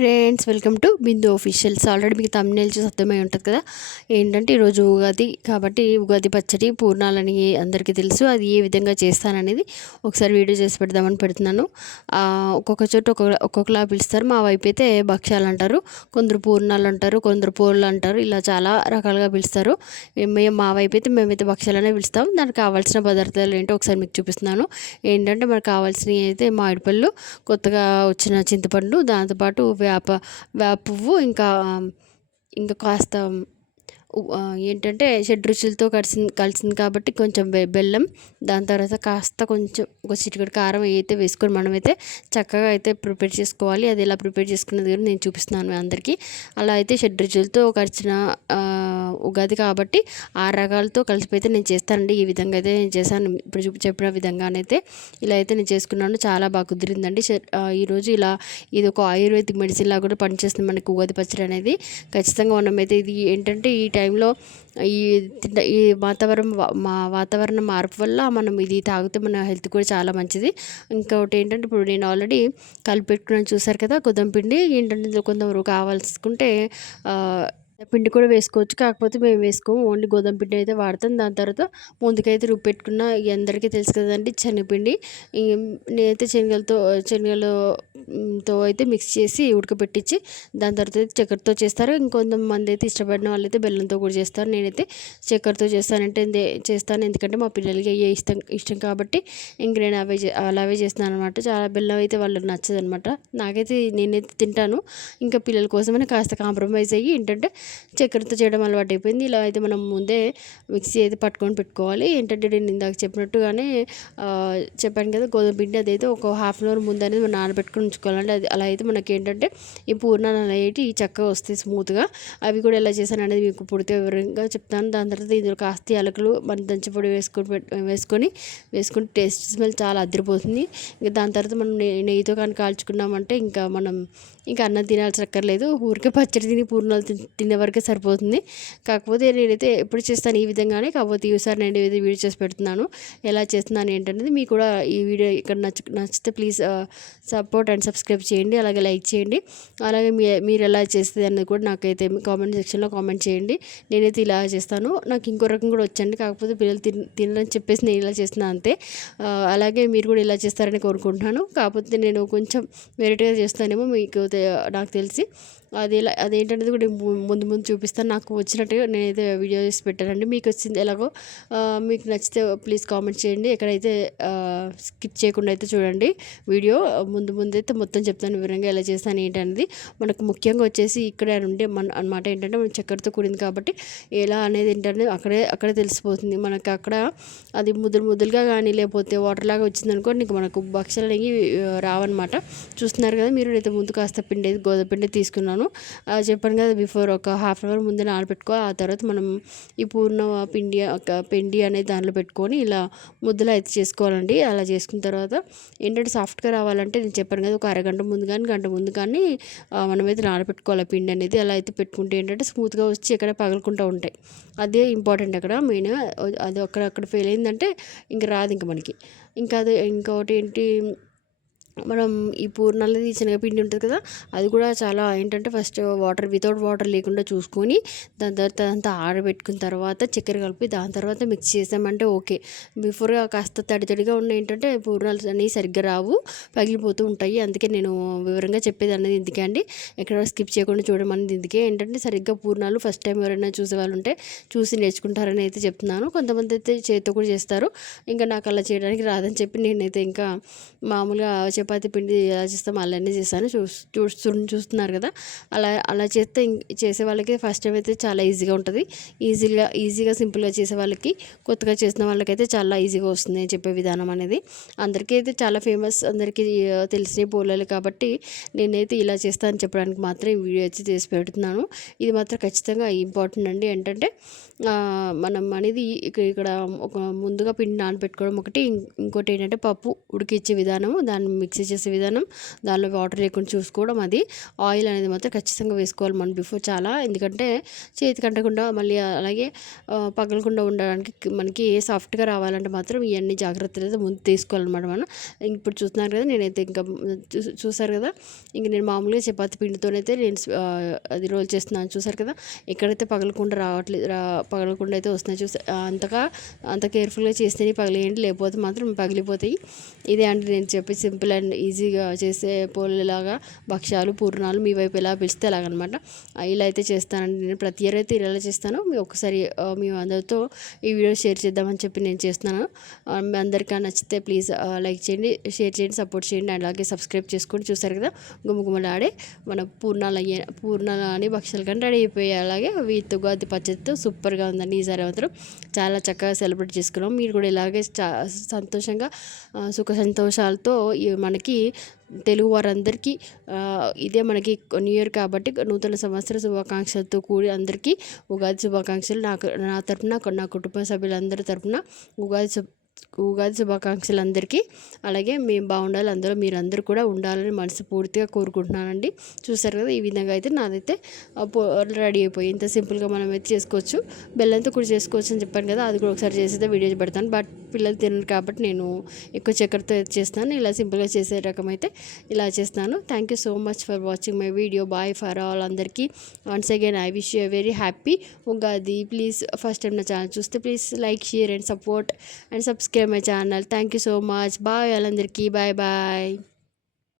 Friends, welcome to Bindu officials. Already మీకు thumbnail చూసి అర్థమై ఉంటుంది కదా. ఏంటంటే ఈరోజు ఉగాది కాబట్టి ఉగాది పచ్చడి పూర్ణాలని అందరికీ తెలుసు. అది ఏ విధంగా చేస్తాననేది ఒకసారి వీడియో చేసి పెడదామని పెడుతున్నాను. ఒక్కొక్క చోట ఒక్కొక్కలా పిలుస్తారు. మా వైపు అయితే భక్ష్యాలు అంటారు, కొందరు పూర్ణాలు అంటారు, కొందరు పూర్లు అంటారు. ఇలా చాలా రకాలుగా పిలుస్తారు. మా వైపు అయితే మేమైతే భక్ష్యాలనే పిలుస్తాం. దానికి కావాల్సిన పదార్థాలు ఏంటో ఒకసారి మీకు చూపిస్తున్నాను. ఏంటంటే మనకు కావాల్సినవి అయితే మామిడిపళ్ళు, కొత్తగా వచ్చిన చింతపండు, దాంతోపాటు వేప పువ్వు, ఇంకా ఇంకా కాస్త ఏంటంటే షడ్రుచులతో కలిసింది కాబట్టి కొంచెం బెల్లం, దాని తర్వాత కాస్త కొంచెం ఒక చిటికెడు కారం అయితే వేసుకొని మనమైతే చక్కగా అయితే ప్రిపేర్ చేసుకోవాలి. అది ఎలా ప్రిపేర్ చేసుకునేది కూడా నేను చూపిస్తున్నాను అందరికీ. అలా అయితే షడ్రుచులతో కలిసిన ఉగాది కాబట్టి 6 రకాలతో కలిసిపోయితే నేను చేస్తానండి. ఈ విధంగా అయితే నేను చేశాను. ఇప్పుడు చెప్పిన విధంగానైతే ఇలా అయితే నేను చేసుకున్నాను. చాలా బాగా కుదిరిందండి. ఈరోజు ఇది ఒక ఆయుర్వేదిక్ మెడిసిన్ లాగా కూడా పనిచేస్తుంది మనకి ఉగాది పచ్చడి అనేది. ఖచ్చితంగా మనమైతే ఇది ఏంటంటే ఈ టైంలో ఈ వాతావరణం మార్పు వల్ల మనం ఇది తాగితే మన హెల్త్ కూడా చాలా మంచిది. ఇంకొకటి ఏంటంటే ఇప్పుడు నేను ఆల్రెడీ కలిపెట్టుకున్నాను, చూసారు కదా. గోధుమ పిండి ఏంటంటే కొందరు కావాల్సుకుంటే పిండి కూడా వేసుకోవచ్చు, కాకపోతే మేము వేసుకోము, ఓన్లీ గోధుమ పిండి అయితే వాడతాం. దాని తర్వాత ముందుకైతే రుబ్బెట్టుకున్న అందరికీ తెలుసు కదండి శనగపిండి. నేనైతే శనగలతో అయితే మిక్స్ చేసి ఉడకబెట్టించి దాని తర్వాత అయితే చక్కెరతో చేస్తారు. ఇంకొంతమంది అయితే ఇష్టపడిన వాళ్ళైతే బెల్లంతో కూడా చేస్తారు. నేనైతే చక్కెరతో చేస్తాను, ఎందుకంటే మా పిల్లలకి అయ్యే ఇష్టం కాబట్టి ఇంక నేను అలాగే చేస్తున్నాను అనమాట. చాలా బెల్లం అయితే వాళ్ళకి నచ్చదనమాట. నేనైతే తింటాను. ఇంకా పిల్లల కోసమని కాస్త కాంప్రమైజ్ అయ్యి ఏంటంటే చక్కెరతో చేయడం అలవాటు అయిపోయింది. ఇలా అయితే మనం ముందే మిక్సీ అయితే పట్టుకొని పెట్టుకోవాలి. ఏంటంటే నేను ఇందాక చెప్పినట్టుగానే చెప్పాను కదా, గోధుమ పిండి అదైతే ఒక హాఫ్ అన్ అవర్ ముందు అనేది మనం నానబెట్టుకొని ఉంచుకోవాలండి. అలా అయితే మనకి ఏంటంటే ఈ పూర్ణాలు అనేవి చక్కగా వస్తాయి స్మూత్గా. అవి కూడా ఎలా చేశాను అనేది మీకు పూర్తిగా వివరంగా చెప్తాను. దాని తర్వాత ఇందులో కాస్త యాలకులు మన దంచిపొడి వేసుకొని టేస్ట్ స్మెల్ చాలా అదిరిపోతుంది. ఇంకా దాని తర్వాత మనం నెయ్యితో కానీ కాల్చుకున్నామంటే ఇంకా అన్నం తినాల్సి అక్కర్లేదు. ఊరికే పచ్చడి తిని పూర్ణాలు తినే వరకే సరిపోతుంది. కాకపోతే నేనైతే ఎప్పుడు చేస్తాను ఈ విధంగానే, కాకపోతే ఈసారి నేను ఏదైతే వీడియో చేసి పెడుతున్నాను, ఎలా చేస్తున్నాను ఏంటనేది. మీకు కూడా ఈ వీడియో ఇక్కడ నచ్చితే ప్లీజ్ సపోర్ట్ అండ్ సబ్స్క్రైబ్ చేయండి, అలాగే లైక్ చేయండి. అలాగే మీరు ఎలా చేస్తుంది అన్నది కూడా నాకైతే కామెంట్ సెక్షన్లో కామెంట్ చేయండి. నేనైతే ఇలా చేస్తాను. నాకు ఇంకో రకం కూడా వచ్చండి, కాకపోతే పిల్లలు తినని చెప్పేసి నేను ఇలా చేస్తున్నాను అంతే. అలాగే మీరు కూడా ఇలా చేస్తారని కోరుకుంటున్నాను. కాకపోతే నేను కొంచెం వెరైటీగా చేస్తానేమో మీకు నాకు తెలిసి. అదేంటనేది కూడా ముందు చూపిస్తాను. నాకు వచ్చినట్టుగా నేనైతే వీడియో చేసి పెట్టానండి. మీకు వచ్చింది ఎలాగో మీకు నచ్చితే ప్లీజ్ కామెంట్ చేయండి. ఎక్కడైతే స్కిప్ చేయకుండా అయితే చూడండి వీడియో. ముందైతే మొత్తం చెప్తాను వివరంగా ఎలా చేస్తాను ఏంటనేది. మనకు ముఖ్యంగా వచ్చేసి ఇక్కడ ఉండే అనమాట ఏంటంటే మనం చక్కెరతో కూడింది కాబట్టి ఎలా అనేది ఏంటనేది అక్కడే తెలిసిపోతుంది మనకు. అక్కడ అది ముద్దులుగా కానీ లేకపోతే వాటర్ లాగా వచ్చిందనుకో మనకు భక్షాలు అనేవి రావన్నమాట. చూస్తున్నారు కదా మీరు. అయితే ముందు కాస్త గోధుమ పిండి తీసుకున్నాను. చెప్పాను కదా, బిఫోర్ ఒక హాఫ్ అన్ అవర్ ముందే నానబెట్టుకోవాలి. ఆ తర్వాత మనం ఈ పూర్ణ పిండి అనేది దాంట్లో పెట్టుకొని ఇలా ముద్దలు అయితే చేసుకోవాలండి. అలా చేసుకున్న తర్వాత ఏంటంటే సాఫ్ట్గా రావాలంటే నేను చెప్పాను కదా, ఒక అరగంట ముందు కానీ గంట ముందు కానీ మనమైతే నానబెట్టుకోవాలి పిండి అనేది. అలా అయితే పెట్టుకుంటే ఏంటంటే స్మూత్గా వచ్చి ఎక్కడ పగలకుండా ఉంటాయి. అదే ఇంపార్టెంట్ అక్కడ మెయిన్. అది అక్కడ ఫెయిల్ అయిందంటే ఇంక రాదు ఇంక మనకి. ఇంకొకటి ఏంటి, మనం ఈ పూర్ణాలది శనగపిండి ఉంటుంది కదా, అది కూడా చాలా ఏంటంటే ఫస్ట్ వితౌట్ వాటర్ లేకుండా చూసుకొని దాని తర్వాత అంతా ఆరబెట్టుకున్న తర్వాత చక్కెర కలిపి దాని తర్వాత మిక్స్ చేసామంటే ఓకే. బిఫోర్గా కాస్త తడిగా ఉన్న ఏంటంటే పూర్ణాలు అనేవి సరిగ్గా రావు, పగిలిపోతూ ఉంటాయి. అందుకే నేను వివరంగా చెప్పేది అన్నది ఇందుకే అండి. ఎక్కడ స్కిప్ చేయకుండా చూడమనేది ఇందుకే. ఏంటంటే సరిగ్గా పూర్ణాలు ఫస్ట్ టైం ఎవరైనా చూసే వాళ్ళు ఉంటే చూసి నేర్చుకుంటారని అయితే చెప్తున్నాను. కొంతమంది అయితే చేతితో కూడా చేస్తారు. ఇంకా నాకు అలా చేయడానికి రాదని చెప్పి నేనైతే ఇంకా మామూలుగా చపాతీ పిండి ఎలా చేస్తాం అలానే చేస్తాను. చూస్తున్నారు కదా. అలా చేసే వాళ్ళకి ఫస్ట్ టైం అయితే చాలా ఈజీగా ఉంటుంది. ఈజీగా సింపుల్గా చేసే వాళ్ళకి, కొత్తగా చేసిన వాళ్ళకైతే చాలా ఈజీగా వస్తుంది చెప్పే విధానం అనేది. అందరికీ అయితే చాలా ఫేమస్, అందరికీ తెలిసిన పోలాలి కాబట్టి నేనైతే ఇలా చేస్తాను చెప్పడానికి మాత్రం ఈ వీడియో వచ్చి చేసి పెడుతున్నాను. ఇది మాత్రం ఖచ్చితంగా ఇంపార్టెంట్ అండి. ఏంటంటే మనం అనేది ఇక్కడ ఒక ముందుగా పిండి నానబెట్టుకోవడం ఒకటి, ఇంకోటి ఏంటంటే పప్పు ఉడికిచ్చే విధానము, దాన్ని మిక్సీ చేసే విధానం, దానిలో వాటర్ లేకుండా చూసుకోవడం, అది ఆయిల్ అనేది మాత్రం ఖచ్చితంగా వేసుకోవాలి మనం బిఫోర్ చాలా, ఎందుకంటే చేతికి అంటకుండా మళ్ళీ అలాగే పగలకుండా ఉండడానికి మనకి సాఫ్ట్గా రావాలంటే మాత్రం ఇవన్నీ జాగ్రత్తలు అయితే ముందు తీసుకోవాలన్నమాట మనం. ఇప్పుడు చూస్తున్నారు కదా, నేనైతే ఇంకా చూసారు కదా, ఇంక నేను మామూలుగా చపాతి పిండితోనైతే నేను అది రోల్ చేస్తున్నాను. చూసారు కదా, ఎక్కడైతే పగలకుండా రావట్లేదు, పగలకుండా అయితే వస్తున్నాయి. అంత కేర్ఫుల్గా చేస్తేనే పగిలేయండి, లేకపోతే మాత్రం పగిలిపోతాయి. ఇదే అంటే నేను చెప్పి సింపుల్ అండ్ ఈజీగా చేసే పోలేలాగా భక్ష్యాలు, పూర్ణాలు మీ వైపు ఎలా పిలిస్తే అలాగనమాట. ఇలా అయితే చేస్తానండి నేను. ప్రతి ఇయర్ అయితే ఇలా చేస్తాను. మీ ఒకసారి మీ అందరితో ఈ వీడియో షేర్ చేద్దామని చెప్పి నేను చేస్తున్నాను. మీ అందరికీ నచ్చితే ప్లీజ్ లైక్ చేయండి, షేర్ చేయండి, సపోర్ట్ చేయండి, అలాగే సబ్స్క్రైబ్ చేసుకోండి. చూసారు కదా, గుమగుమలాడే మన పూర్ణాలు అని భక్ష్యాలు కానీ రెడీ అయిపోయాయి. అలాగే వీటితో ఉగాది పచ్చడితో సూపర్గా ఉందండి. ఈసారి మాత్రం చాలా చక్కగా సెలబ్రేట్ చేసుకున్నాం. మీరు కూడా ఇలాగే సంతోషంగా సుఖ సంతోషాలతో మనకి తెలుగు వారందరికీ ఇదే మనకి న్యూ ఇయర్ కాబట్టి నూతన సంవత్సర శుభాకాంక్షలతో కూడి అందరికీ ఉగాది శుభాకాంక్షలు. నా తరపున, నా కుటుంబ సభ్యులందరి తరపున ఉగాది శుభాకాంక్షలు అందరికీ. అలాగే మేము బాగుండాలి, అందులో మీరందరూ కూడా ఉండాలని మనస్ఫూర్తిగా కోరుకుంటున్నానండి. చూసారు కదా, ఈ విధంగా అయితే నాదైతే రెడీ అయిపోయి ఇంత సింపుల్గా మనం అయితే చేసుకోవచ్చు. బెల్లంతో కూడా చేసుకోవచ్చు అని చెప్పాను కదా, అది కూడా ఒకసారి చేసేదే వీడియో పెడతాను. బట్ పిల్లలు తినరు కాబట్టి నేను ఎక్కువ చక్కెరతో చేస్తాను. ఇలా సింపుల్గా చేసే రకం అయితే ఇలా చేస్తాను. Thank you so much for watching my video. Bye for all అందరికీ. Once again I wish you very happy Ugadi. Please first time నా ఛానల్ చూస్తే please like, share and support and subscribe my channel. Thank you so much. Bye వాళ్ళందరికీ. Bye bye.